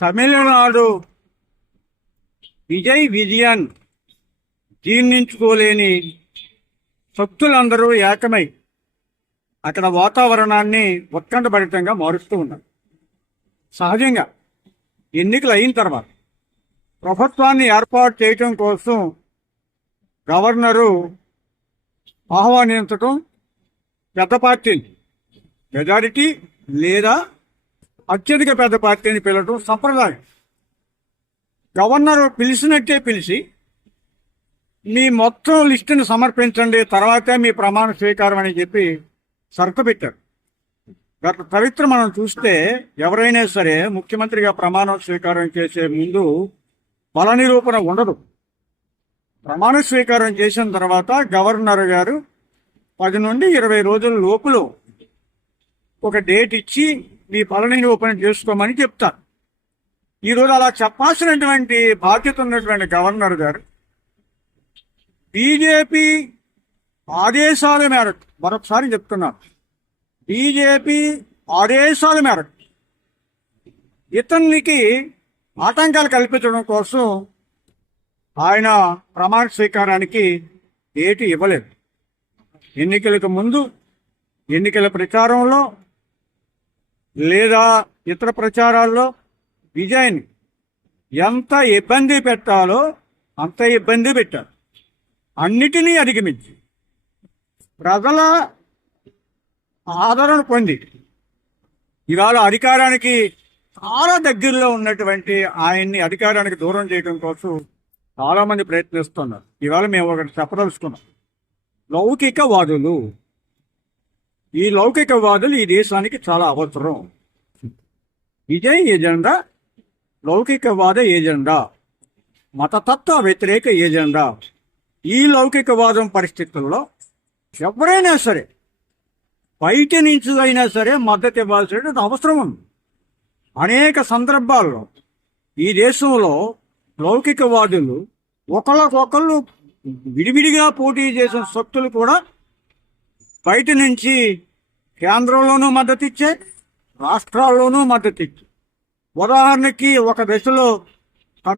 తమిళనాడు విజయన్ జీర్ణించుకోలేని శక్తులందరూ ఏకమై అక్కడ వాతావరణాన్ని ఉత్కంఠభరితంగా మారుస్తూ ఉన్నారు. సహజంగా ఎన్నికలు అయిన తర్వాత ప్రభుత్వాన్ని ఏర్పాటు చేయటం కోసం గవర్నరు ఆహ్వానించటం పెద్ద పార్టీని మెజారిటీ లేదా అత్యధిక పెద్ద పార్టీని పిలవటం సంప్రదాయం. గవర్నరు పిలిచినట్టే పిలిచి మీ మొత్తం లిస్టుని సమర్పించండి, తర్వాతే మీ ప్రమాణ స్వీకారం అని చెప్పి షరతు పెట్టారు. గత చరిత్ర మనం చూస్తే ఎవరైనా సరే ముఖ్యమంత్రిగా ప్రమాణ స్వీకారం చేసే ముందు బల నిరూపణ ఉండదు. ప్రమాణ స్వీకారం చేసిన తర్వాత గవర్నర్ గారు 10 నుండి 20 రోజుల లోపులో ఒక డేట్ ఇచ్చి మీ బల నిరూపణ చేసుకోమని చెప్తారు. ఈరోజు అలా చెప్పాల్సినటువంటి బాధ్యత ఉన్నటువంటి గవర్నర్ గారు బీజేపీ ఆదేశాల మేరకు, మరొకసారి చెప్తున్నారు, బీజేపీ ఆదేశాల మేరకు ఇతనికి ఆటంకాలు కల్పించడం కోసం ఆయన ప్రమాణ స్వీకారానికి డేట్ ఇవ్వలేదు. ఎన్నికలకు ముందు ఎన్నికల ప్రచారంలో లేదా ఇతర ప్రచారాల్లో విజయ్ని ఎంత ఇబ్బంది పెట్టాలో అంత ఇబ్బంది పెట్టారు. అన్నిటినీ అధిగమించి ప్రజల ఆదరణ పొంది ఇవాళ అధికారానికి చాలా దగ్గరలో ఉన్నటువంటి ఆయన్ని అధికారానికి దూరం చేయడం కోసం చాలా మంది ప్రయత్నిస్తున్నారు. ఇవాళ మేము ఒకటి చెప్పదలుచుకున్నాం. లౌకికవాదులు, ఈ లౌకికవాదులు ఈ దేశానికి చాలా అవసరం. విజయ్ ఎజెండా లౌకికవాద ఎజెండా, మతతత్వ వ్యతిరేక ఎజెండా. ఈ లౌకికవాదం పరిస్థితుల్లో ఎవరైనా సరే బయట నుంచి అయినా సరే మద్దతు ఇవ్వాల్సిన అవసరం ఉంది. అనేక సందర్భాల్లో ఈ దేశంలో లౌకికవాదులు ఒకళ్ళకొకళ్ళు విడివిడిగా పోటీ చేసిన శక్తులు కూడా బయట నుంచి కేంద్రంలోనూ మద్దతు ఇచ్చే, రాష్ట్రాల్లోనూ మద్దతు ఇచ్చే. ఉదాహరణకి ఒక దశలో